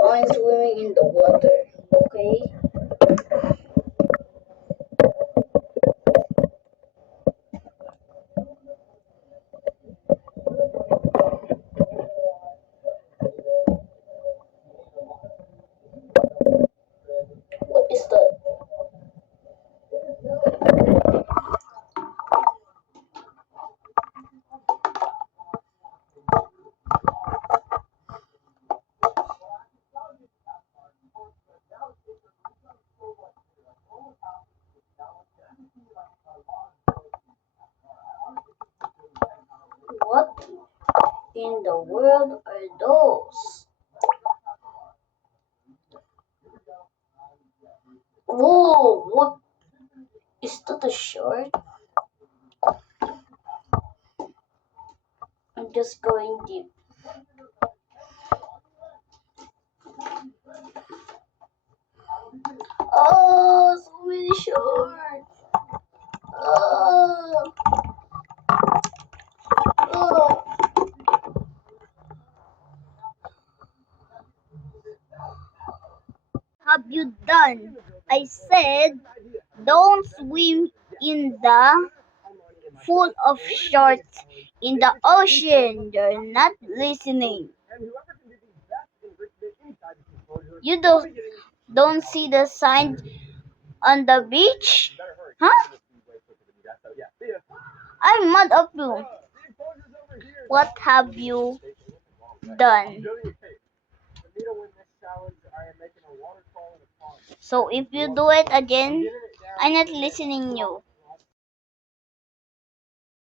I'm swimming in the water. Okay. What is that? What in the world are those? Whoa, what is that, a shark? I'm just going deep. Oh, so many sharks. Oh, oh. Have you done? I said, don't swim in the full of sharks in the ocean. You're not listening. You don't see the sign on the beach? Huh? I'm mad at you. What have you done? So if you do it again, I'm not listening you.